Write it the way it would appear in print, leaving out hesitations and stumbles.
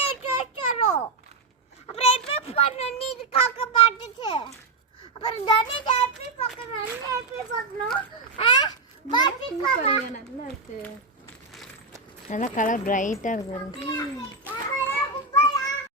தண்ணி வச்சிரும். அப்புறம் எப்படி பண்ணணும் இதுக்காக பாட்டுச்சு. அப்புறம் தண்ணி எப்படி பார்க்கணும் எப்படி பார்க்கணும். நல்லா இருக்கு. நல்லா கலர் பிரைட்டா இருக்கு.